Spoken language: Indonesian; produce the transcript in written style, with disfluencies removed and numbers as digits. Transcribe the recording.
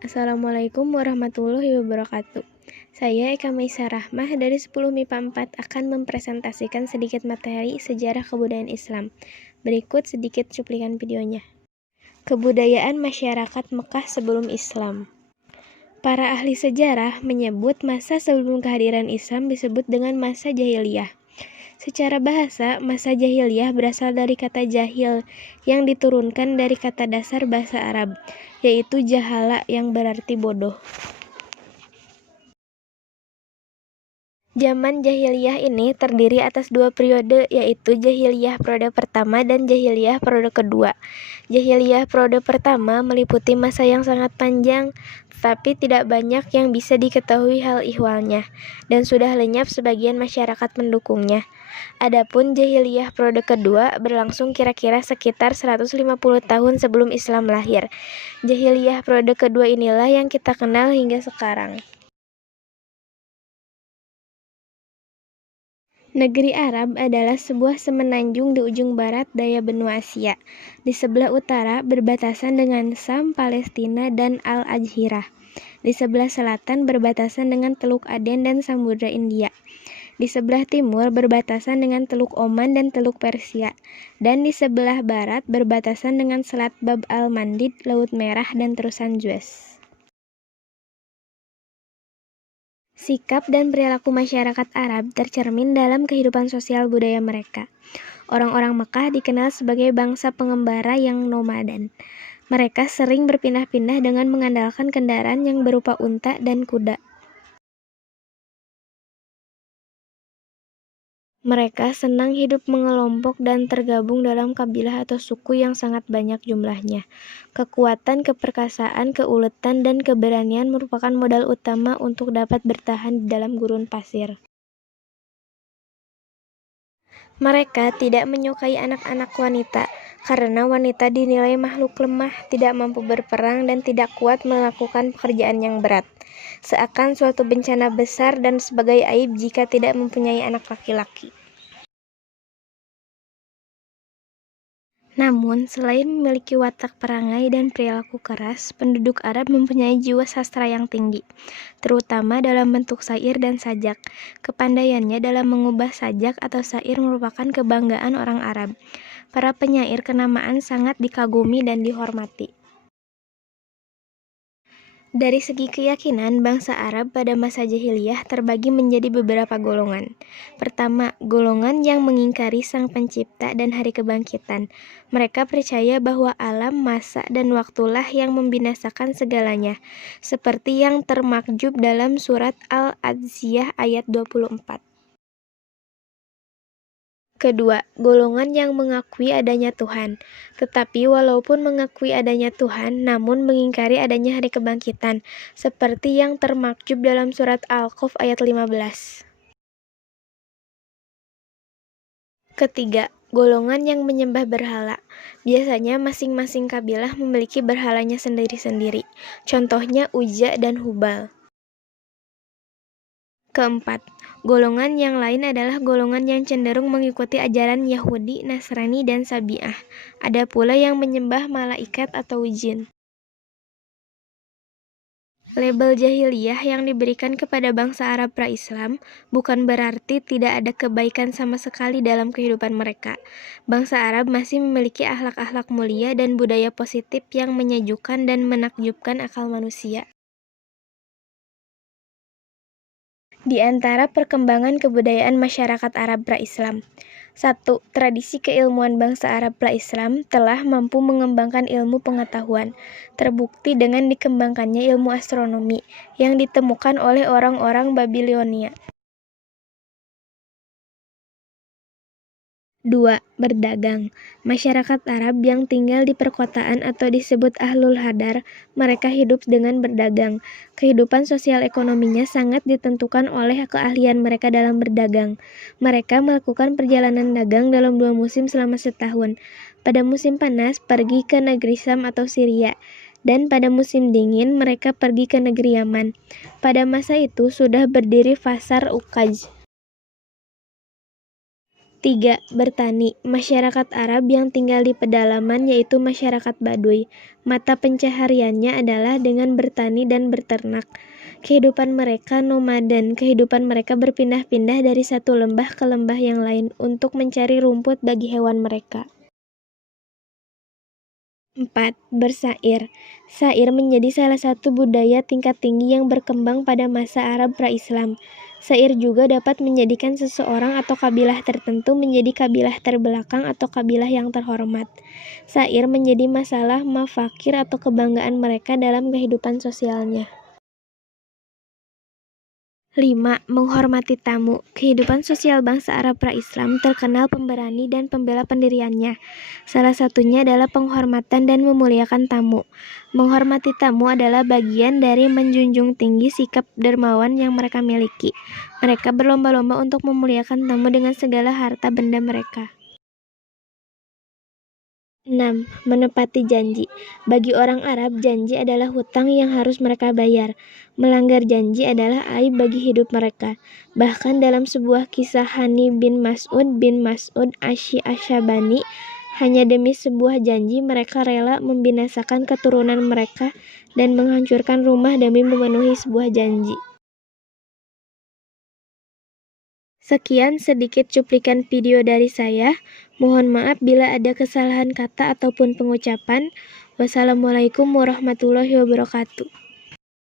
Assalamualaikum warahmatullahi wabarakatuh. Saya Eka Maisa Rahmah dari 10 MIPA 4 akan mempresentasikan sedikit materi sejarah kebudayaan Islam. Berikut sedikit cuplikan videonya. Kebudayaan masyarakat Mekah sebelum Islam. Para ahli sejarah menyebut masa sebelum kehadiran Islam disebut dengan masa jahiliyah. Secara bahasa, masa jahiliyah berasal dari kata jahil yang diturunkan dari kata dasar bahasa Arab, yaitu jahala yang berarti bodoh. Zaman jahiliyah ini terdiri atas dua periode, yaitu jahiliyah periode pertama dan jahiliyah periode kedua. Jahiliyah periode pertama meliputi masa yang sangat panjang, tetapi tidak banyak yang bisa diketahui hal ihwalnya, dan sudah lenyap sebagian masyarakat pendukungnya. Adapun jahiliyah periode kedua berlangsung kira-kira sekitar 150 tahun sebelum Islam lahir. Jahiliyah periode kedua inilah yang kita kenal hingga sekarang. Negeri Arab adalah sebuah semenanjung di ujung barat daya benua Asia. Di sebelah utara berbatasan dengan Sam, Palestina, dan Al-Adhirah. Di sebelah selatan berbatasan dengan Teluk Aden dan Samudra India. Di sebelah timur berbatasan dengan Teluk Oman dan Teluk Persia. Dan di sebelah barat berbatasan dengan Selat Bab al-Mandib, Laut Merah, dan terusan Suez. Sikap dan perilaku masyarakat Arab tercermin dalam kehidupan sosial budaya mereka. Orang-orang Mekah dikenal sebagai bangsa pengembara yang nomaden. Mereka sering berpindah-pindah dengan mengandalkan kendaraan yang berupa unta dan kuda. Mereka senang hidup mengelompok dan tergabung dalam kabilah atau suku yang sangat banyak jumlahnya. Kekuatan, keperkasaan, keuletan, dan keberanian merupakan modal utama untuk dapat bertahan di dalam gurun pasir. Mereka tidak menyukai anak-anak wanita, karena wanita dinilai makhluk lemah, tidak mampu berperang, dan tidak kuat melakukan pekerjaan yang berat. Seakan suatu bencana besar dan sebagai aib jika tidak mempunyai anak laki-laki. Namun, selain memiliki watak perangai dan perilaku keras, penduduk Arab mempunyai jiwa sastra yang tinggi, terutama dalam bentuk syair dan sajak. Kepandaiannya dalam mengubah sajak atau syair merupakan kebanggaan orang Arab. Para penyair kenamaan sangat dikagumi dan dihormati. Dari segi keyakinan, bangsa Arab pada masa jahiliyah terbagi menjadi beberapa golongan. Pertama, golongan yang mengingkari Sang Pencipta dan hari kebangkitan. Mereka percaya bahwa alam, masa, dan waktulah yang membinasakan segalanya, seperti yang termaktub dalam surat Al-Adziyah ayat 24. Kedua, golongan yang mengakui adanya Tuhan. Tetapi walaupun mengakui adanya Tuhan, namun mengingkari adanya hari kebangkitan, seperti yang termaktub dalam surat Al-Qaf ayat 15. Ketiga, golongan yang menyembah berhala. Biasanya masing-masing kabilah memiliki berhalanya sendiri-sendiri. Contohnya Uzza dan Hubal. Keempat, golongan yang lain adalah golongan yang cenderung mengikuti ajaran Yahudi, Nasrani, dan Sabi'ah. Ada pula yang menyembah malaikat atau jin. Label jahiliyah yang diberikan kepada bangsa Arab pra-Islam bukan berarti tidak ada kebaikan sama sekali dalam kehidupan mereka. Bangsa Arab masih memiliki akhlak-akhlak mulia dan budaya positif yang menyejukkan dan menakjubkan akal manusia. Di antara perkembangan kebudayaan masyarakat Arab pra-Islam. 1. Tradisi keilmuan bangsa Arab pra-Islam telah mampu mengembangkan ilmu pengetahuan, terbukti dengan dikembangkannya ilmu astronomi yang ditemukan oleh orang-orang Babilonia. 2. Berdagang. Masyarakat Arab yang tinggal di perkotaan atau disebut Ahlul Hadar, mereka hidup dengan berdagang. Kehidupan sosial ekonominya sangat ditentukan oleh keahlian mereka dalam berdagang. Mereka melakukan perjalanan dagang dalam 2 musim selama setahun. Pada musim panas, pergi ke negeri Sam atau Syria. Dan pada musim dingin, mereka pergi ke negeri Yaman. Pada masa itu sudah berdiri Pasar Uqaj. 3. Bertani. Masyarakat Arab yang tinggal di pedalaman yaitu masyarakat Baduy. Mata pencahariannya adalah dengan bertani dan berternak. Kehidupan mereka nomaden. Kehidupan mereka berpindah-pindah dari satu lembah ke lembah yang lain untuk mencari rumput bagi hewan mereka. 4. Bersair. Sair menjadi salah satu budaya tingkat tinggi yang berkembang pada masa Arab pra-Islam. Sair juga dapat menjadikan seseorang atau kabilah tertentu menjadi kabilah terbelakang atau kabilah yang terhormat. Sair menjadi masalah mafakir atau kebanggaan mereka dalam kehidupan sosialnya. 5. Menghormati tamu. Kehidupan sosial bangsa Arab pra-Islam terkenal pemberani dan pembela pendiriannya. Salah satunya adalah penghormatan dan memuliakan tamu. Menghormati tamu adalah bagian dari menjunjung tinggi sikap dermawan yang mereka miliki. Mereka berlomba-lomba untuk memuliakan tamu dengan segala harta benda mereka. 6. Menepati janji. Bagi orang Arab, janji adalah hutang yang harus mereka bayar. Melanggar janji adalah aib bagi hidup mereka. Bahkan dalam sebuah kisah Hani bin Mas'ud Asy'abani, hanya demi sebuah janji mereka rela membinasakan keturunan mereka dan menghancurkan rumah demi memenuhi sebuah janji. Sekian sedikit cuplikan video dari saya. Mohon maaf bila ada kesalahan kata ataupun pengucapan. Wassalamualaikum warahmatullahi wabarakatuh.